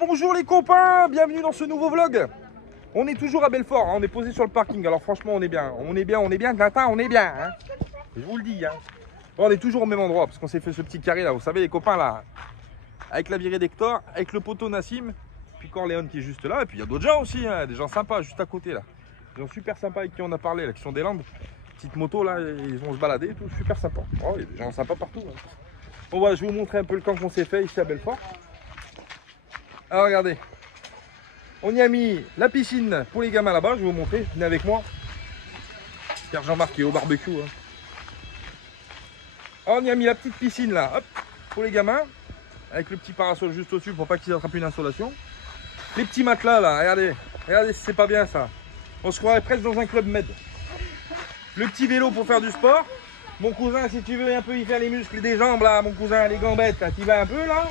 Bonjour les copains, bienvenue dans ce nouveau vlog. On est toujours à Belfort, hein, on est posé sur le parking. Alors franchement on est bien, Tintin, on est bien, hein. Je vous le dis, hein. Bon, on est toujours au même endroit parce qu'on s'est fait ce petit carré là, vous savez les copains là, avec la virée d'Hector, avec le poteau Nassim, puis Corléone qui est juste là, et puis il y a d'autres gens aussi, hein, des gens sympas juste à côté là. Des gens super sympas avec qui on a parlé là, qui sont des Landes. Petite moto là, ils vont se balader et tout, super sympa. Oh, il y a des gens sympas partout, hein. Bon voilà, je vais vous montrer un peu le camp qu'on s'est fait ici à Belfort. Alors regardez, on y a mis la piscine pour les gamins là-bas, je vais vous montrer, venez avec moi. Pierre Jean-Marc est au barbecue, hein. Alors, on y a mis la petite piscine là, hop, pour les gamins, avec le petit parasol juste au-dessus pour pas qu'ils attrapent une insolation. Les petits matelas là, regardez si c'est pas bien ça. On se croirait presque dans un club med. Le petit vélo pour faire du sport. Mon cousin, si tu veux un peu y faire les muscles des jambes là, mon cousin, les gambettes, là, tu vas un peu là.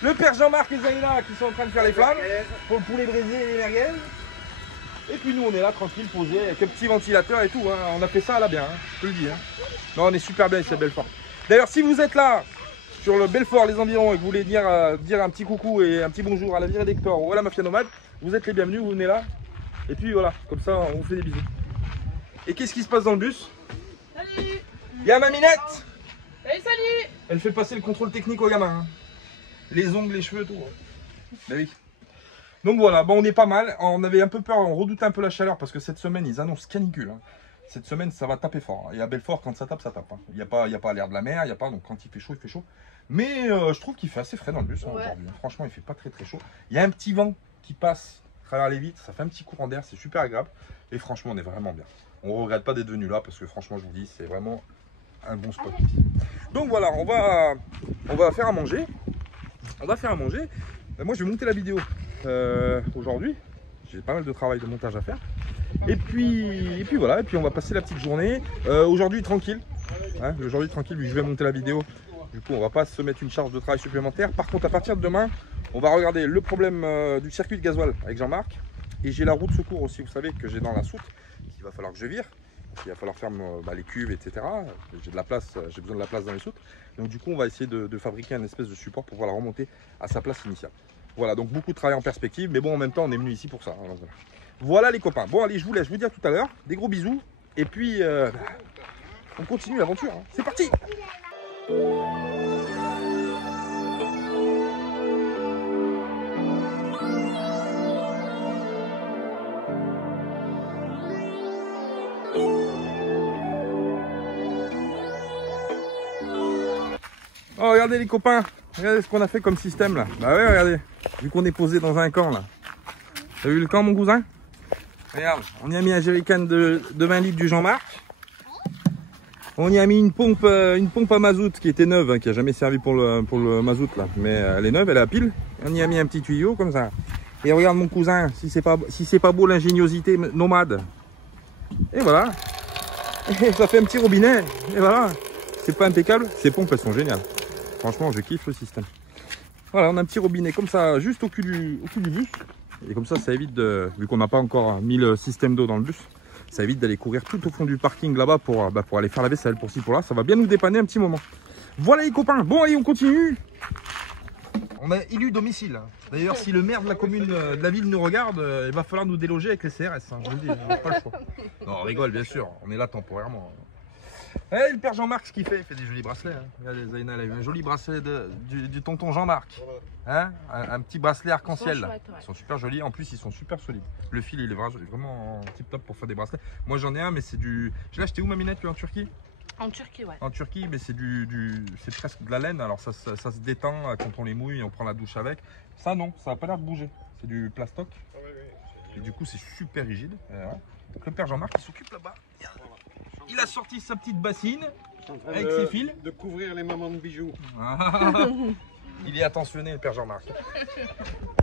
Le père Jean-Marc et Zaina qui sont en train de faire les flammes pour le poulet brisé et les merguez. Et puis nous on est là tranquille, posé avec un petit ventilateur et tout, hein. On a fait ça là bien, hein, je te le dis, hein. Non, on est super bien ici à Belfort. D'ailleurs si vous êtes là sur le Belfort, les environs, et que vous voulez dire un petit coucou et un petit bonjour à la virée d'Hector ou à la Mafia Nomade, vous êtes les bienvenus, vous venez là. Et puis voilà, comme ça on vous fait des bisous. Et qu'est-ce qui se passe dans le bus? Salut! Il y a ma Minette! Hey, salut! Elle fait passer le contrôle technique aux gamins, hein. Les ongles, les cheveux, tout. Ben oui. Donc voilà, bon, on est pas mal. On avait un peu peur, on redoutait un peu la chaleur parce que cette semaine, ils annoncent canicule, hein. Cette semaine, ça va taper fort, hein. Et à Belfort, quand ça tape, ça tape, hein. Il n'y a pas l'air de la mer, il y a pas, donc quand il fait chaud, il fait chaud. Mais je trouve qu'il fait assez frais dans le bus, hein, aujourd'hui. Franchement, il fait pas très chaud. Il y a un petit vent qui passe à travers les vitres, ça fait un petit courant d'air, c'est super agréable. Et franchement, on est vraiment bien. On ne regrette pas d'être venu là parce que franchement, je vous dis, c'est vraiment un bon spot. Donc voilà, on va faire à manger. Moi, je vais monter la vidéo aujourd'hui. J'ai pas mal de travail de montage à faire. Et puis voilà, et puis on va passer la petite journée. Aujourd'hui, tranquille. Hein, aujourd'hui, tranquille, je vais monter la vidéo. Du coup, on va pas se mettre une charge de travail supplémentaire. Par contre, à partir de demain, on va regarder le problème du circuit de gasoil avec Jean-Marc. Et j'ai la roue de secours aussi, vous savez, que j'ai dans la soute, qu'il va falloir que je vire. Il va falloir faire les cuves, etc. J'ai de la place, j'ai besoin de la place dans les soutes. Donc du coup, on va essayer de fabriquer un espèce de support pour pouvoir la remonter à sa place initiale. Voilà, donc beaucoup de travail en perspective, mais bon, en même temps, on est venu ici pour ça. Alors, voilà les copains. Bon, allez, je vous laisse, je vous dis à tout à l'heure. Des gros bisous. Et puis, on continue l'aventure, hein. C'est parti! Oh, regardez les copains, regardez ce qu'on a fait comme système là. Bah ouais, regardez, vu qu'on est posé dans un camp là. T'as vu le camp, mon cousin? Regarde, on y a mis un jerrycan de 20 litres du Jean-Marc. On y a mis une pompe à mazout qui était neuve, hein, qui a jamais servi pour le mazout là. Mais elle est neuve, elle est à pile. On y a mis un petit tuyau comme ça. Et regarde mon cousin, si c'est pas beau l'ingéniosité nomade. Et voilà. Et ça fait un petit robinet. Et voilà. C'est pas impeccable, ces pompes elles sont géniales. Franchement, je kiffe le système. Voilà, on a un petit robinet comme ça, juste au cul du bus. Et comme ça évite vu qu'on n'a pas encore mis le système d'eau dans le bus, ça évite d'aller courir tout au fond du parking là-bas pour aller faire la vaisselle, pour ci, pour là. Ça va bien nous dépanner un petit moment. Voilà les copains. Bon, allez, on continue. On a élu domicile. D'ailleurs, si le maire de la commune, de la ville nous regarde, il va falloir nous déloger avec les CRS, hein, je vous le dis, on n'a pas le choix. Non, on rigole, bien sûr. On est là temporairement. Eh, le père Jean-Marc, ce qu'il fait, il fait des jolis bracelets, hein. Regardez, Zaina, elle a eu un joli bracelet du tonton Jean-Marc, hein, un petit bracelet arc-en-ciel. Ils sont super jolis, en plus ils sont super solides. Le fil il est vraiment tip top pour faire des bracelets. Moi j'en ai un, mais c'est du... Je l'ai acheté où, ma Minette, lui, en Turquie? En Turquie, ouais. En Turquie, mais c'est c'est presque de la laine, alors ça se détend quand on les mouille et on prend la douche avec. Ça non, ça n'a pas l'air de bouger, c'est du plastoc. Et du coup c'est super rigide. Donc le père Jean-Marc il s'occupe là-bas. Il a sorti sa petite bassine avec ses fils. De couvrir les mamans de bijoux. Il est attentionné, le père Jean-Marc.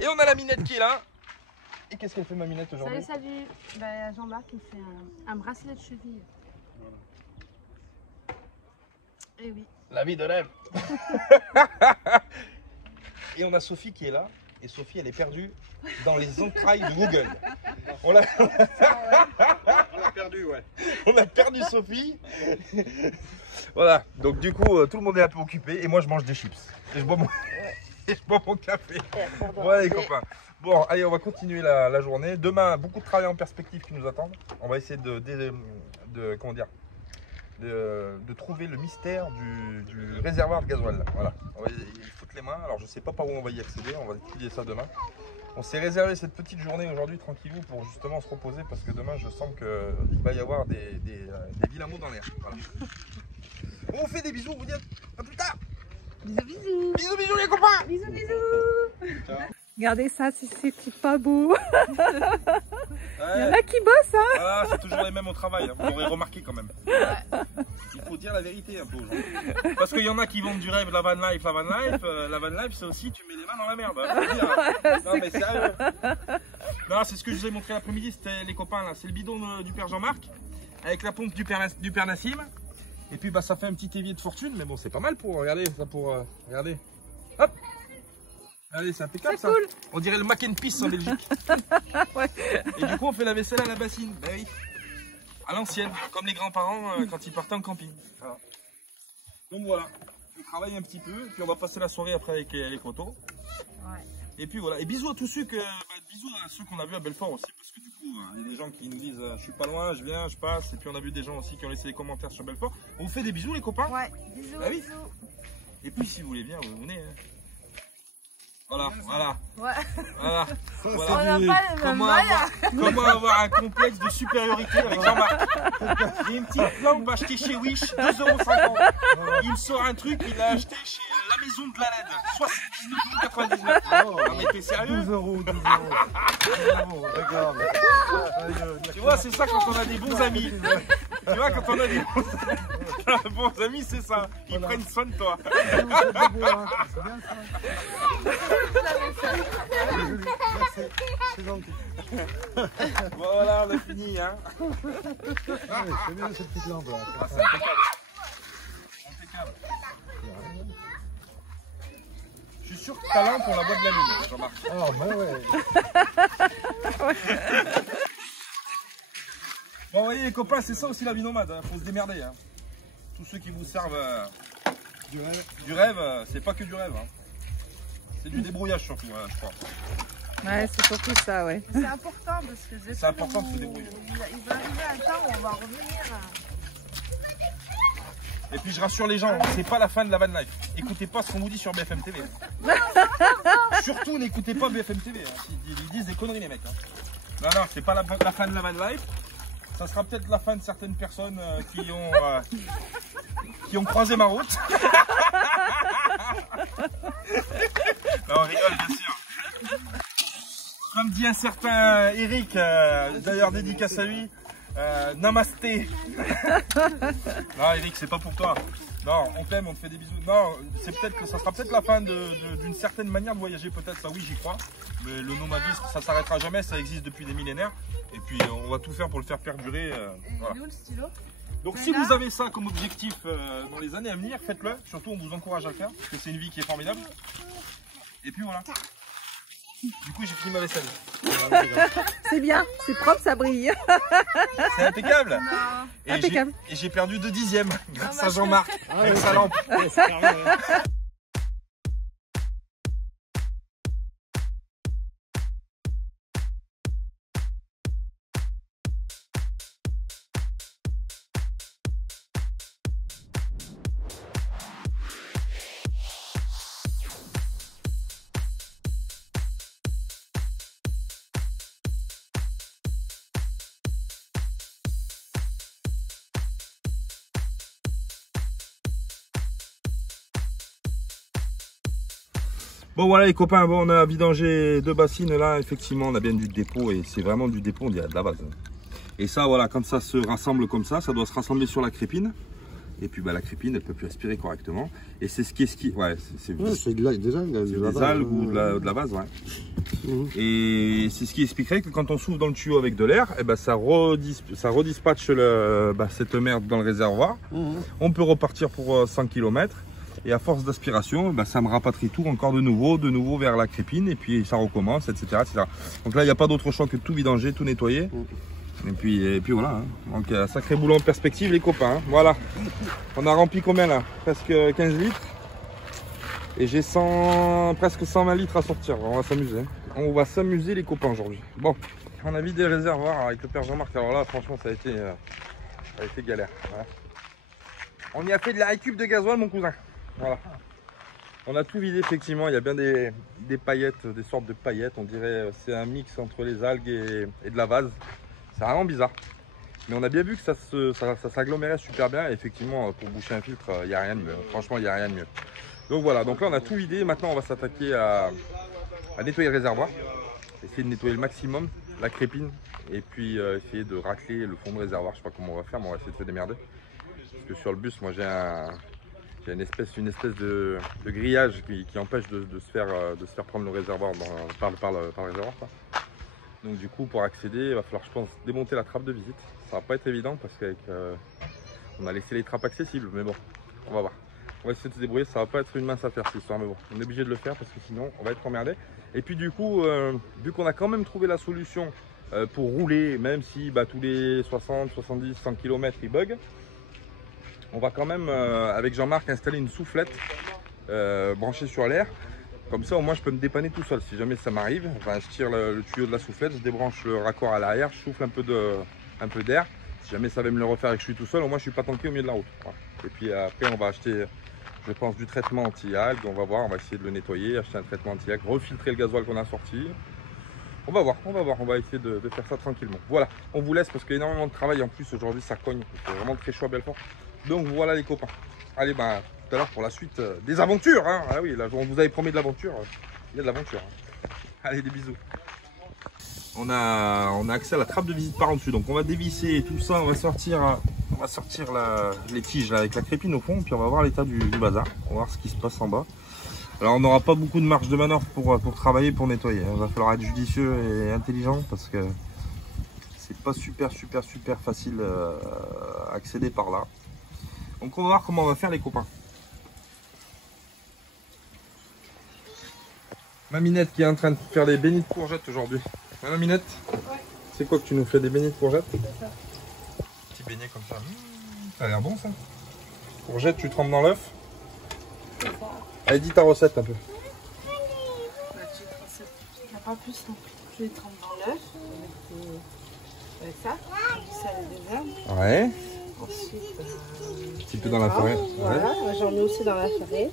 Et on a la Minette qui est là. Et qu'est-ce qu'elle fait, ma Minette, aujourd'hui? Salut. Ben, Jean-Marc, il me fait un bracelet de cheville. Et oui. La vie de rêve. Et on a Sophie qui est là. Et Sophie, elle est perdue dans les entrailles de Google. On l'a perdu, ouais. On a perdu Sophie. Voilà, donc du coup, tout le monde est un peu occupé. Et moi, je mange des chips. Et je bois mon... je bois mon café. Ouais les copains. Bon, allez, on va continuer la journée. Demain, beaucoup de travail en perspective qui nous attendent. On va essayer comment dire, de trouver le mystère du réservoir de gasoil. Voilà, on va y foutre les mains. Alors je sais pas par où on va y accéder, on va étudier ça demain. On s'est réservé cette petite journée aujourd'hui tranquillou pour justement se reposer parce que demain je sens qu'il va y avoir des vilains mots dans l'air. Voilà. On vous fait des bisous, vous dites à plus tard. Bisous, bisous. Bisous, bisous les copains. Bisous, bisous. Ciao. Regardez ça, c'est pas beau. Ouais. Il y en a qui bossent, hein. Voilà, c'est toujours les mêmes au travail, hein. Vous l'aurez remarqué quand même. Il faut dire la vérité un peu aux gens. Parce qu'il y en a qui vendent du rêve, la van life. La van life, c'est aussi tu mets les mains dans la merde. Hein, faut dire. Non mais sérieux. Non, c'est ce que je vous ai montré l'après-midi, c'était les copains là. C'est le bidon du père Jean-Marc avec la pompe du père Nassim. Et puis bah ça fait un petit évier de fortune, mais bon c'est pas mal pour regarder ça regardez. Hop. Allez, c'est impeccable ça. Cool. On dirait le mac and peace en Belgique. Ouais. Et du coup, on fait la vaisselle à la bassine. Ben oui. À l'ancienne, comme les grands-parents quand ils partaient en camping. Voilà. Donc voilà, on travaille un petit peu, puis on va passer la soirée après avec les photos. Ouais. Et puis voilà. Et bisous à tous ceux bisous à ceux qu'on a vus à Belfort aussi, parce que du coup, il y a des gens qui nous disent je suis pas loin, je viens, je passe. Et puis on a vu des gens aussi qui ont laissé des commentaires sur Belfort. On vous fait des bisous les copains. Ouais, bisous, Ah oui. bisous. Et puis si vous voulez bien, vous venez. Hein. Voilà, voilà. Ouais. Voilà. On Voilà. n'a pas les mêmes moyens. Comment avoir un complexe de supériorité avec Jean-Marc. J'ai une petite lampe achetée chez Wish, 2,50 €. Il me sort un truc, il l'a acheté chez la maison de la LED, 79,99 €. Non mais t'es sérieux? 12 €, 12 €. D'accord. Tu vois, c'est ça quand on a des bons amis. Tu vois, quand on a des bons amis, c'est ça. Ils prennent soin de toi. C'est bien ça. C'est gentil. Voilà, on a fini. Hein. C'est bien cette petite lampe là. Ah, c'est impeccable. Impeccable. Je suis sûr que ta lampe, on la voit de la lune, Jean-Marc. Ah, bah ouais. Bon, vous voyez les copains, c'est ça aussi la vie nomade, hein. Faut se démerder. Hein. Tous ceux qui vous servent du rêve, c'est pas que du rêve. Hein. C'est du débrouillage surtout, je crois. Ouais, c'est surtout ça, ouais. C'est important parce que C'est important de se débrouiller. Il va arriver un temps où on va revenir. Et puis je rassure les gens, c'est pas la fin de la van life. Écoutez pas ce qu'on vous dit sur BFM TV. Surtout n'écoutez pas BFM TV. Hein. Ils disent des conneries les mecs. Hein. Non, non, c'est pas la fin de la van life. Ça sera peut-être la fin de certaines personnes qui ont croisé ma route. Non, on rigole bien sûr. Comme dit un certain Eric, d'ailleurs dédicace à lui, namasté. Non Eric, c'est pas pour toi. Non, on t'aime, on te fait des bisous. Non, c'est peut-être que ça sera peut-être la fin d'une certaine manière de voyager, peut-être ça, oui j'y crois. Mais le nomadisme, ça s'arrêtera jamais, ça existe depuis des millénaires. Et puis on va tout faire pour le faire perdurer. Voilà. Il est où le stylo? Donc si vous avez ça comme objectif dans les années à venir, faites-le. Surtout on vous encourage à le faire, parce que c'est une vie qui est formidable. Et puis voilà. Du coup j'ai fini ma vaisselle. C'est bien, c'est propre, ça brille. C'est impeccable. Impeccable. Et j'ai perdu 2 dixièmes grâce à Jean-Marc avec sa lampe. Bon voilà les copains, bon, on a vidangé 2 bassines là, effectivement on a bien du dépôt et c'est vraiment du dépôt, on dirait de la base. Et ça voilà, quand ça se rassemble comme ça doit se rassembler sur la crépine. Et puis bah, la crépine elle peut plus respirer correctement. Et c'est ouais, c'est des algues ou de la base, ouais. Et c'est ce qui expliquerait que quand on souffle dans le tuyau avec de l'air, et ben ça redispatche cette merde dans le réservoir. On peut repartir pour 100 km. Et à force d'aspiration, ça me rapatrie tout encore de nouveau vers la crépine. Et puis ça recommence, etc. etc. Donc là, il n'y a pas d'autre choix que de tout vidanger, tout nettoyer. Et puis voilà. Hein. Donc un sacré boulot en perspective les copains. Hein. Voilà. On a rempli combien là? Presque 15 litres. Et j'ai presque 120 litres à sortir. On va s'amuser. On va s'amuser les copains aujourd'hui. Bon, on a vidé les réservoirs avec le père Jean-Marc. Alors là, franchement, ça a été galère. Voilà. On y a fait de la récup de gasoil, mon cousin. Voilà. On a tout vidé, effectivement. Il y a bien des paillettes, des sortes de paillettes. On dirait c'est un mix entre les algues et de la vase. C'est vraiment bizarre. Mais on a bien vu que ça s'agglomérait super bien. Et effectivement, pour boucher un filtre, il n'y a rien de mieux. Franchement, il n'y a rien de mieux. Donc voilà, donc là on a tout vidé. Maintenant on va s'attaquer à nettoyer le réservoir. Essayer de nettoyer le maximum la crépine. Et puis essayer de racler le fond de réservoir. Je sais pas comment on va faire, mais on va essayer de se démerder. Parce que sur le bus, moi j'ai une espèce de grillage qui empêche de se faire prendre le réservoir par le réservoir. Quoi. Donc du coup pour accéder, il va falloir je pense démonter la trappe de visite. Ça va pas être évident parce qu'avec on a laissé les trappes accessibles, mais bon, on va voir. On va essayer de se débrouiller, ça va pas être une mince affaire cette histoire, mais bon, on est obligé de le faire parce que sinon on va être emmerdé. Et puis du coup, vu qu'on a quand même trouvé la solution pour rouler, même si tous les 60, 70, 100 km il bug, on va quand même avec Jean-Marc installer une soufflette branchée sur l'air. Comme ça au moins je peux me dépanner tout seul si jamais ça m'arrive. Enfin, je tire le tuyau de la soufflette, je débranche le raccord à l'arrière, je souffle un peu d'air. Si jamais ça va me le refaire et que je suis tout seul, au moins je suis pas tanké au milieu de la route. Voilà. Et puis après on va acheter, je pense, du traitement anti-algues. On va voir, on va essayer de le nettoyer, acheter un traitement anti-algues, refiltrer le gasoil qu'on a sorti. On va voir, on va essayer de faire ça tranquillement. Voilà, on vous laisse parce qu'il y a énormément de travail en plus aujourd'hui, ça cogne. C'est vraiment très chaud à Belfort. Donc voilà les copains. Allez, tout à l'heure pour la suite des aventures. Hein. Ah oui, là on vous avait promis de l'aventure. Il y a de l'aventure. Hein. Allez, des bisous. On a accès à la trappe de visite par en dessus. Donc on va dévisser tout ça, on va sortir les tiges là, avec la crépine au fond. Puis on va voir l'état du bazar. On va voir ce qui se passe en bas. Alors on n'aura pas beaucoup de marge de manœuvre pour travailler, pour nettoyer. Il va falloir être judicieux et intelligent parce que c'est pas super facile à accéder par là. Donc on va voir comment on va faire les copains. Maminette qui est en train de faire des beignets de courgettes aujourd'hui. Ouais, Maminette, ouais. C'est quoi que tu nous fais, des beignets de courgettes? C'est ça. Petit beignet comme ça. Ça a l'air bon ça. Courgettes, tu trempes dans l'œuf. C'est ça. Allez, dis ta recette un peu. La petite recette, il n'y a pas plus non plus. Je les trempe dans l'œuf avec ça, du sel et des herbes. Ouais. Ensuite, un petit peu dans la farine. Voilà, ouais. J'en mets aussi dans la farine.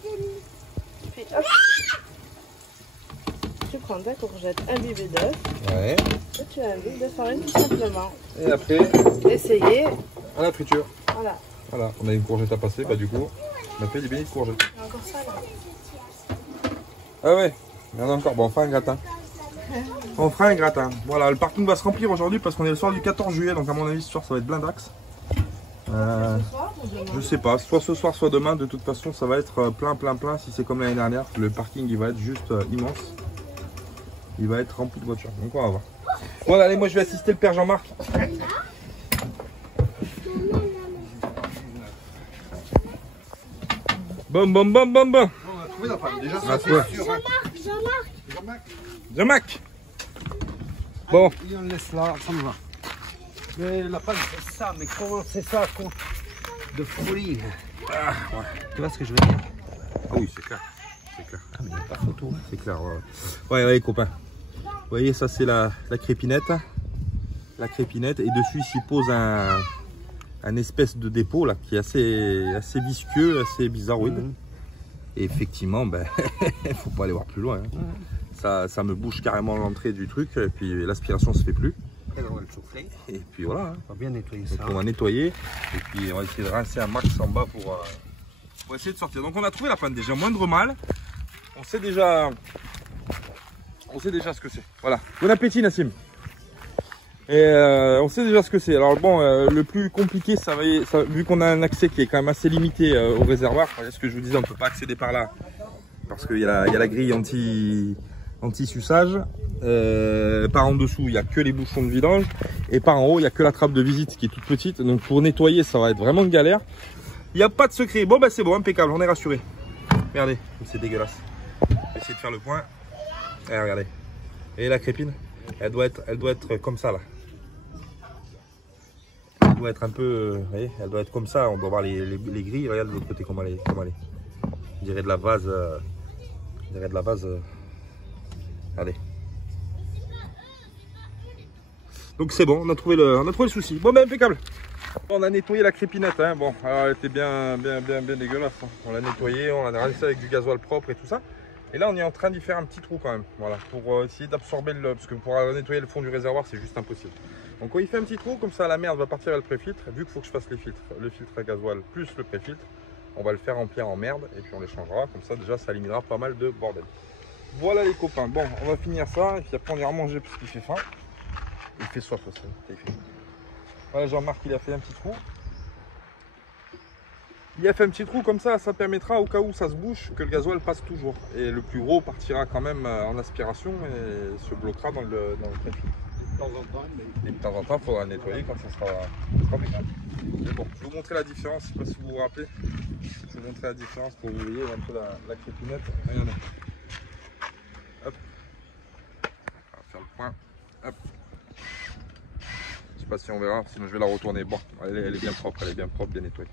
Puis hop, tu prends ta courgette imbibée d'œuf. Ouais. Et tu imbibes de farine tout simplement. Et après, essayer à la friture. Voilà. Voilà, on a une courgette à passer, du coup, on a fait des beignets de courgettes. Il y a encore ça là. Ah ouais, il y en a encore. Bon, on fera un gratin. On fera un gratin. Voilà, le parking va se remplir aujourd'hui parce qu'on est le soir du 14 juillet, donc à mon avis ce soir ça va être blindax. Je sais pas, soit ce soir soit demain, de toute façon ça va être plein si c'est comme l'année dernière. Le parking il va être juste immense. Il va être rempli de voitures, donc on va voir. Voilà, allez, moi je vais assister le père Jean-Marc. Bam. On a trouvé la panne. Déjà, ça c'est sûr. Jean-Marc. Bon. Et on laisse là, ça me va. Mais la panne c'est ça, mais comment c'est ça de folie. Ah, ouais. Tu vois ce que je veux dire? Ah oui, c'est clair. C'est clair. Ah mais il n'y a pas photo. Hein. C'est clair, ouais. Ouais, copains. Vous voyez, ça c'est la crépinette. La crépinette. Et dessus s'y pose un espèce de dépôt là qui est assez visqueux, assez bizarroïde. Et effectivement, il faut pas aller voir plus loin. Hein. Ça me bouche carrément l'entrée du truc. Et puis l'aspiration se fait plus. Et on va le souffler. Et puis voilà. Hein. On va bien nettoyer ça. Donc on va nettoyer. Et puis on va essayer de rincer un max en bas pour essayer de sortir. Donc on a trouvé la panne déjà moindre mal. On sait déjà ce que c'est. Voilà. Bon appétit Nassim. Et on sait déjà ce que c'est. Alors bon, le plus compliqué, vu qu'on a un accès qui est quand même assez limité au réservoir. Ce que je vous disais, on ne peut pas accéder par là parce qu'il y a la grille anti-suçage. Par en dessous, il n'y a que les bouchons de vidange. Et par en haut, il n'y a que la trappe de visite qui est toute petite. Donc pour nettoyer, ça va être vraiment une galère. Il n'y a pas de secret. Bon, c'est bon, impeccable, on est rassuré. Regardez, c'est dégueulasse. Je vais essayer de faire le point. Et regardez. Et la crépine, elle doit être comme ça là. Elle doit être un peu, vous voyez, elle doit être comme ça. On doit voir les grilles. Regarde de l'autre côté comment elle est. On dirait de la vase Je dirais de la base. Allez. Donc c'est bon, on a trouvé le souci. Bon ben impeccable. On a nettoyé la crépinette, hein. Bon, alors elle était bien dégueulasse. Hein. On l'a nettoyée, on l'a rinçée avec du gasoil propre et tout ça. Et là on est en train d'y faire un petit trou quand même, voilà, pour essayer d'absorber le... Parce que pour nettoyer le fond du réservoir c'est juste impossible. Donc on y fait un petit trou, comme ça la merde va partir avec le pré-filtre. Vu qu'il faut que je fasse les filtres, le filtre à gasoil plus le pré-filtre, on va le faire remplir en merde et puis on les changera. Comme ça déjà ça éliminera pas mal de bordel. Voilà les copains, bon on va finir ça et puis après on ira manger parce qu'il fait faim. Il fait soif aussi. Voilà, Jean-Marc il a fait un petit trou. Il a fait un petit trou comme ça permettra au cas où ça se bouche que le gasoil passe toujours. Et le plus gros partira quand même en aspiration et se bloquera dans le pré-filtre. Et de temps en temps, il faudra nettoyer quand ça sera méchant. Mais bon, je vais vous montrer la différence, je ne sais pas si vous vous rappelez. Je vais vous montrer la différence pour que vous voyez un peu la crépinette. Regardez. Hop. On va faire le point. Hop. Je sais pas si on verra, sinon je vais la retourner. Bon, elle est bien propre, bien nettoyée.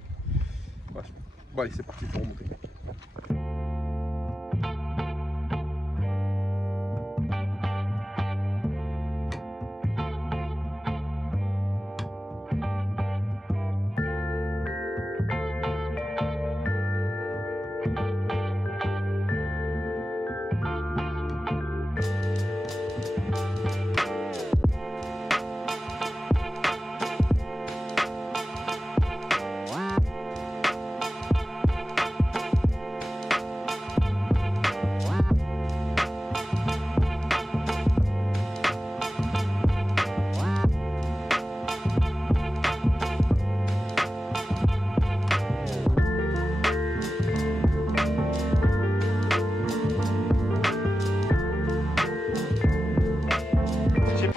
Ouais. Bon allez, c'est parti pour remonter.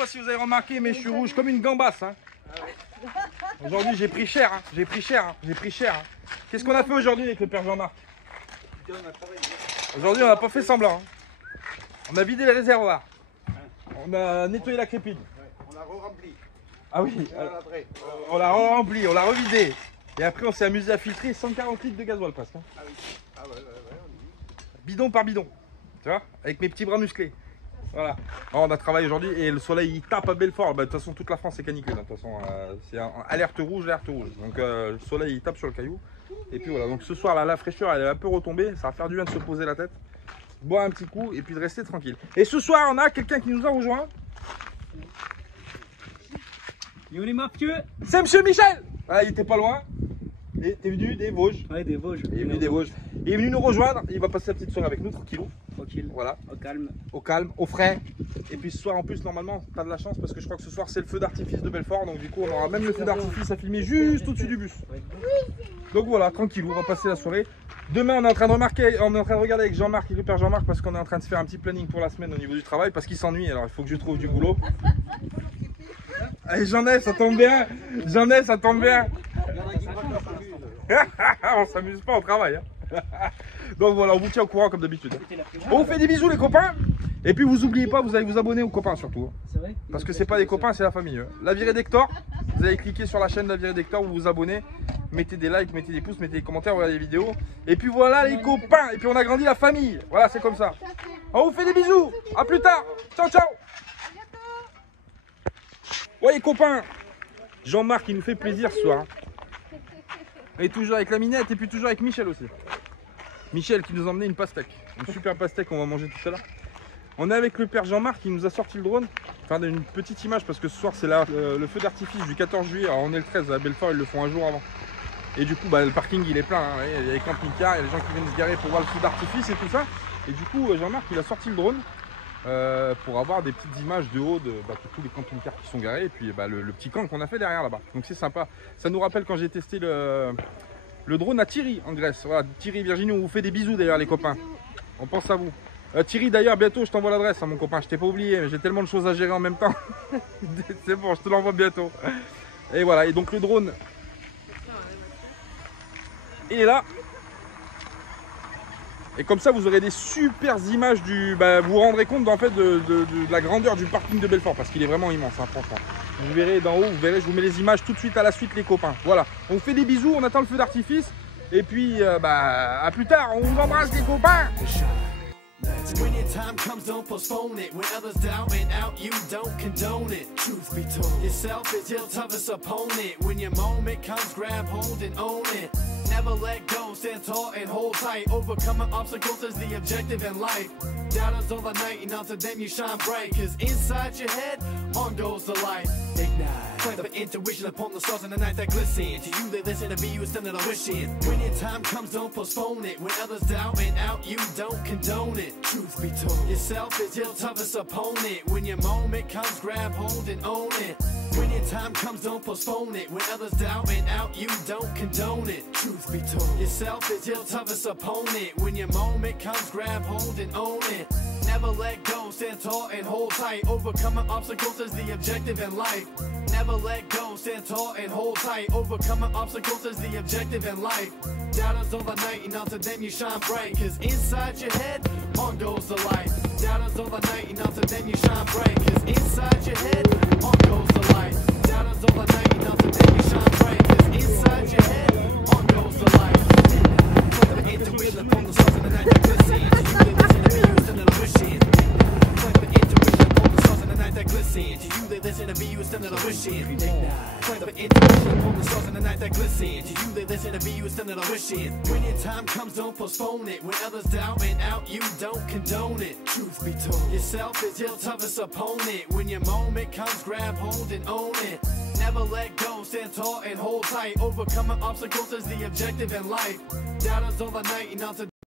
Si vous avez remarqué, mais je suis rouge comme une gambasse. Hein. Aujourd'hui, j'ai pris cher. Hein. J'ai pris cher. Hein. Qu'est-ce qu'on a fait aujourd'hui avec le père Jean-Marc? Aujourd'hui, on n'a pas fait semblant. Hein. On a vidé les réservoirs. On a nettoyé la crépine. On l'a re-rempli. Ah oui, on l'a re-rempli, on l'a revidé. Et après, on s'est amusé à filtrer 140 litres de gasoil presque. Hein. Ah oui. Ah ouais. Bidon par bidon. Tu vois, avec mes petits bras musclés. Voilà, alors, on a travaillé aujourd'hui et le soleil il tape à Belfort. Bah, de toute façon, toute la France est canicule. De toute façon, c'est alerte rouge. Donc le soleil il tape sur le caillou. Et puis voilà, donc ce soir là, la fraîcheur elle est un peu retombée. Ça va faire du bien de se poser la tête, boire un petit coup et puis de rester tranquille. Et ce soir, on a quelqu'un qui nous a rejoint. C'est Monsieur Michel. Ah, il était pas loin. Et t'es venu des Vosges. Ouais, des Vosges. Il est venu des Vosges. Il est venu nous rejoindre. Il va passer la petite soirée avec nous, tranquillou. Tranquille. Voilà. Au calme. Au frais. Et puis ce soir en plus normalement t'as de la chance parce que je crois que ce soir c'est le feu d'artifice de Belfort. Donc du coup on aura même le feu d'artifice à filmer juste au-dessus du bus. Donc voilà, tranquille, on va passer la soirée. Demain on est en train de regarder avec Jean-Marc et le père Jean-Marc parce qu'on est en train de se faire un petit planning pour la semaine au niveau du travail parce qu'il s'ennuie, alors il faut que je trouve du boulot. Allez j'en ai, ça tombe bien. On s'amuse pas au travail. Hein. Donc voilà, on vous tient au courant comme d'habitude. On vous fait des bisous les copains. Et puis vous oubliez pas, vous allez vous abonner aux copains surtout. C'est vrai. Parce que c'est pas des copains, c'est la famille. La Virée d'Hector, vous allez cliquer sur la chaîne de la Virée d'Hector, vous vous abonnez, mettez des likes, mettez des pouces, mettez des commentaires, regardez les vidéos. Et puis voilà les copains, et puis on a grandi la famille. Voilà, c'est comme ça. On vous fait des bisous, à plus tard. Ciao ciao. Ouais les copains, Jean-Marc il nous fait plaisir ce soir. Et toujours avec la minette et puis toujours avec Michel aussi. Michel qui nous a emmené une pastèque, une super pastèque qu'on va manger tout à l'heure. On est avec le père Jean-Marc qui nous a sorti le drone. Enfin une petite image parce que ce soir c'est le feu d'artifice du 14 juillet. Alors on est le 13 à Belfort, ils le font un jour avant. Et du coup bah, le parking il est plein, hein. Il y a les camping-cars, il y a les gens qui viennent se garer pour voir le feu d'artifice et tout ça. Et du coup Jean-Marc il a sorti le drone pour avoir des petites images de haut de tous les camping-cars qui sont garés. Et puis le petit camp qu'on a fait derrière là-bas. Donc c'est sympa. Ça nous rappelle quand j'ai testé le drone à Thierry en Grèce. Voilà, Thierry, Virginie, on vous fait des bisous d'ailleurs les copains. On pense à vous. Thierry d'ailleurs, bientôt je t'envoie l'adresse, hein, mon copain. Je t'ai pas oublié, mais j'ai tellement de choses à gérer en même temps. C'est bon, je te l'envoie bientôt. Et voilà, et donc le drone, il est là. Et comme ça, vous aurez des super images du... vous vous rendrez compte en fait de la grandeur du parking de Belfort, parce qu'il est vraiment immense, hein, franchement. Vous verrez d'en haut, vous verrez, je vous mets les images tout de suite à la suite les copains. Voilà, on vous fait des bisous, on attend le feu d'artifice. Et puis, à plus tard, on vous embrasse les copains. When your time comes, don't postpone it. When others down and out, you don't condone it. Truth be told, yourself is your toughest opponent. When your moment comes, grab hold and own it. Never let go, stand tall and hold tight. Overcoming obstacles is the objective in life. Doubters all the night, and unto them you shine bright. Cause inside your head, on goes the light. Ignite, plant of intuition upon the stars in the night that glisten. To you they listen, to be you instead of wishing. When your time comes, don't postpone it. When others down and out, you don't condone it. Truth be told, yourself is your toughest opponent. When your moment comes, grab hold and own it. When your time comes, don't postpone it. When others down and out, you don't condone it. Truth be told, yourself is your toughest opponent. When your moment comes, grab hold and own it. Never let go, stand tall and hold tight. Overcoming obstacles is the objective in life. Never let go, stand tall and hold tight. Overcoming obstacles is the objective in life. Doubters all the night, and unto them you shine bright. Cause inside your head, on goes the light. Doubters all the night, and unto them you shine bright. Cause inside your head, on goes the light. Doubters all the night, and unto them you shine bright. Cause inside your head, on goes the light. Play the intuition upon the stars in the night that glisten. To you they listen, to be you instead of wishing. Play the intuition upon the stars in the night that glisten. To you they listen, to be you instead of wishing. Play the intuition upon the stars in the night that glisten. To you they listen, to be you instead of wishing. When your time comes, don't postpone it. When others down and out, you don't condone it. Truth be told, yourself is your toughest opponent. When your moment comes, grab hold and own it. Never let go, stand tall and hold tight. Overcoming obstacles is the objective in life. Doubters all the night, and unto